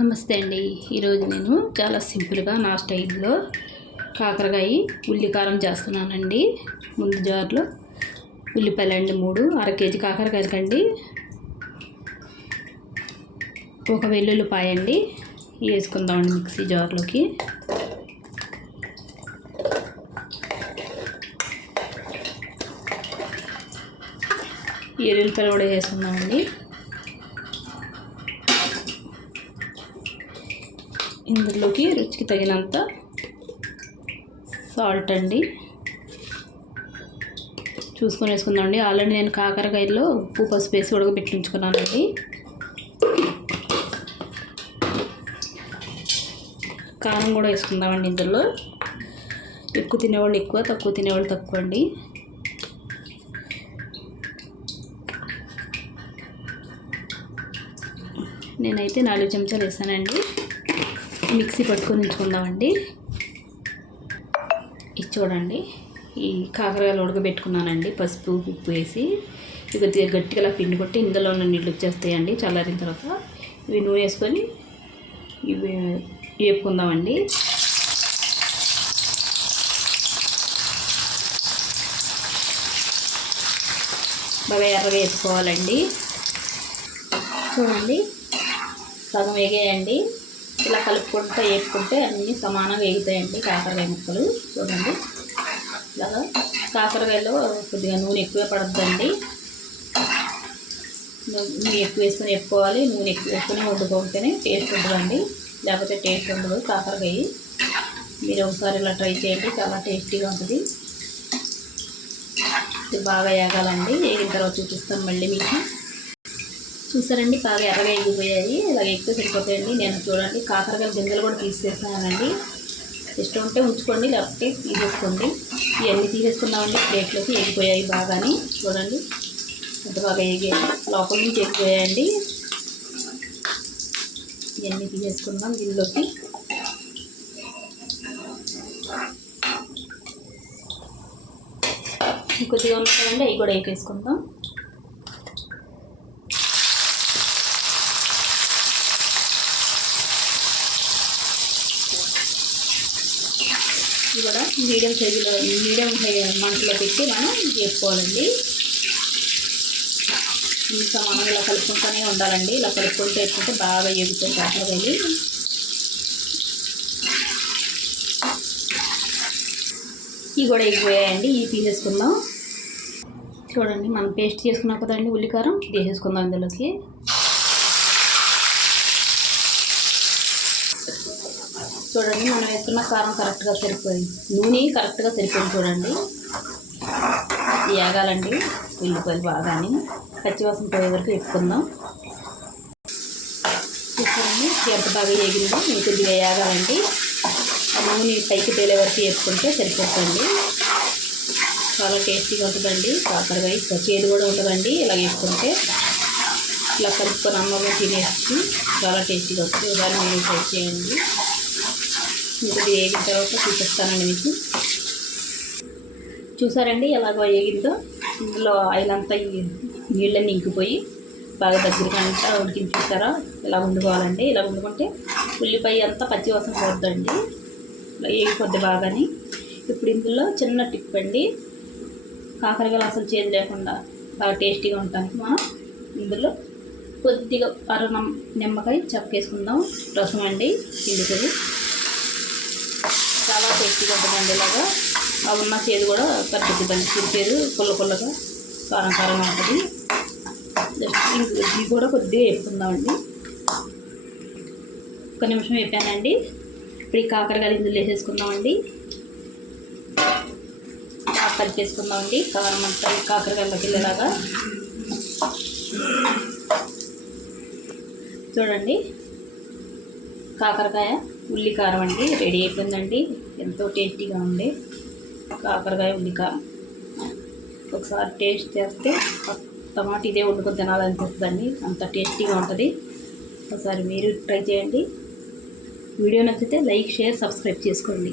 నమస్తే అండి. ఈరోజు నేను చాలా సింపుల్గా నా స్టైల్లో కాకరకాయ ఉల్లి కారం చేస్తున్నానండి. ముందు జార్లో ఉల్లిపాయలు అండి 3, అర కేజీ కాకరకాయలకండి 1 వెల్లుల్లిపాయ అండి వేసుకుందామండి మిక్సీ జార్లోకి. ఎల్లుల్లిపాయలు కూడా వేసుకుందామండి. ఇందులోకి రుచికి తగినంత సాల్ట్ అండి చూసుకొని వేసుకుందామండి. ఆల్రెడీ నేను కాకరకాయలో ఉప్పు పసుపు వేసి ఉడకబెట్టించుకున్నానండి. కారం కూడా వేసుకుందామండి. ఇందులో ఎక్కువ తినేవాళ్ళు ఎక్కువ, తక్కువ తినేవాళ్ళు తక్కువ అండి. నేనైతే 4 చెంచాలు వేసానండి. మిక్సీ పట్టుకొని ఉంచుకుందామండి. ఇది చూడండి, ఈ కాకరకాయలు ఉడకబెట్టుకున్నానండి. పసుపు ఉప్పు వేసి కొద్దిగా గట్టిగా పిండి కొట్టి ఇందులో ఉన్న నీళ్ళు వచ్చేస్తాయండి. చల్లారిన తర్వాత ఇవి నూనె వేసుకొని ఇవి వేపుకుందామండి. బాగా ఎర్రగా వేసుకోవాలండి. చూడండి, సగం వేగేయండి. ఇలా కలుపుకుంటూ వేపుకుంటే అన్నీ సమానంగా వేగుతాయండి కాకరకాయ ముక్కలు. చూడండి, ఇలాగా కాకరకాయలో కొద్దిగా నూనె ఎక్కువ పడద్దండి. నూనె ఎక్కువ వేసుకొని వేపుకోవాలి. నూనె ఎక్కువ వేసుకొని వండుకుంటేనే టేస్ట్ ఉంటుందండి, లేకపోతే టేస్ట్ ఉండదు కాకరకాయ. మీరు ఒకసారి ఇలా ట్రై చేయండి, చాలా టేస్టీగా ఉంటుంది. ఇది బాగా వేగాలండి. వేగిన తర్వాత చూపిస్తాను మళ్ళీ మీకు. చూసారండి, బాగా ఎర్రగా ఎగిపోయాయి. ఇలా ఎగితే సరిపోతాయండి. నేను చూడండి కాకరకాయ గింజలు కూడా తీసేస్తానండి. ఇష్టం ఉంటే ఉంచుకోండి, లేకపోతే తీసేసుకోండి. ఇవన్నీ తీసేసుకున్నామండి ప్లేట్లోకి. ఎగిపోయాయి బాగాని. చూడండి ఎంత బాగా ఎగాయి, లోపల నుంచి ఎగిపోయాయండి. ఇవన్నీ తీసేసుకుందాం దీనిలోకి. కొద్దిగా ఉంటాయండి, అవి కూడా వేసేసుకుందాం. ఇది కూడా మీడియం సైజులో మీడియం మంటలో పెట్టి మనం వేసుకోవాలండి. ఇంకా మనం ఇలా కలుపుకుంటూనే ఉండాలండి. ఇలా కలుపుకుంటూ వేసుకుంటే బాగా ఎగుతాయి కాకరకాయలు. ఇవి కూడా ఎగిపోయాయండి. ఇవి తీసేసుకుందాం. చూడండి, మనం పేస్ట్ చేసుకున్నాం కదండి ఉల్లికారం, తీసేసుకుందాం ఇందులోకి. చూడండి, మనం వేసుకున్న కారం కరెక్ట్గా సరిపోయింది, నూనె కరెక్ట్గా సరిపోయింది. చూడండి, వేగాలండి ఉల్లిపాయలు బాగానే పచ్చివాసన పోయే వరకు వేసుకుందాం. చూడండి, ఎంత బాగా వేగిందో. మీకు కొద్దిగా వేగాలండి. ఆ నూనె పైకి తేలే వరకు వేసుకుంటే సరిపోతుంది. చాలా టేస్టీగా ఉంటుందండి కాకరకాయ. చేదు కూడా ఉంటుందండి ఇలా వేసుకుంటే. ఇలా కలుపుకొని అమ్మగా తినేసి చాలా టేస్టీగా వస్తుంది. ఒకసారి మీరు ట్రై చేయండి. మీకు వేగిన తర్వాత చూపిస్తానండి మీకు. చూసారండి ఎలాగో వేగిందో. ఇందులో ఆయిల్ అంతా నీళ్ళని ఇంకిపోయి బాగా దగ్గరికి అంతా ఉడికించి చూసారా. ఇలా వండుకోవాలండి. ఇలా వండుకుంటే ఉల్లిపాయ అంతా పచ్చివాసన పోద్దండి. ఇలా వేగిపోద్ది బాగాని. ఇప్పుడు ఇందులో చిన్న టిప్ అండి, కాకరకాయలు అసలు చేదు లేకుండా బాగా టేస్టీగా ఉండటానికి మనం ఇందులో కొద్దిగా నిమ్మకాయ చెక్కేసుకుందాం. రసం అండి పిండికలు. చాలా టేస్టీగా ఉంటుందండి. ఇలాగా ఆ ఉన్న చేదు కూడా తగ్గుతుందండి. చేదు పుల్లగా కారంగా ఉంటుంది. జస్ట్ ఇది కూడా కొద్దిగా వేపుకుందామండి. 1 నిమిషం వేపానండి. ఇప్పుడు ఈ కాకరకాయలు ఇందులో వేసేసుకుందామండి. కలిపేసుకుందామండి. కారం అంతా కాకరకాయలకి వెళ్ళేలాగా. చూడండి, కాకరకాయ ఉల్లి కారం అండి రెడీ అయిపోయిందండి. ఎంతో టేస్టీగా ఉంది కాకరకాయ ఉల్లి కారం. ఒకసారి టేస్ట్ చేస్తే టమాటా ఇదే వండుకొని తినాలనిపిస్తుందండి, అంత టేస్టీగా ఉంటుంది. ఒకసారి మీరు ట్రై చేయండి. వీడియో నచ్చితే లైక్, షేర్, సబ్స్క్రైబ్ చేసుకోండి.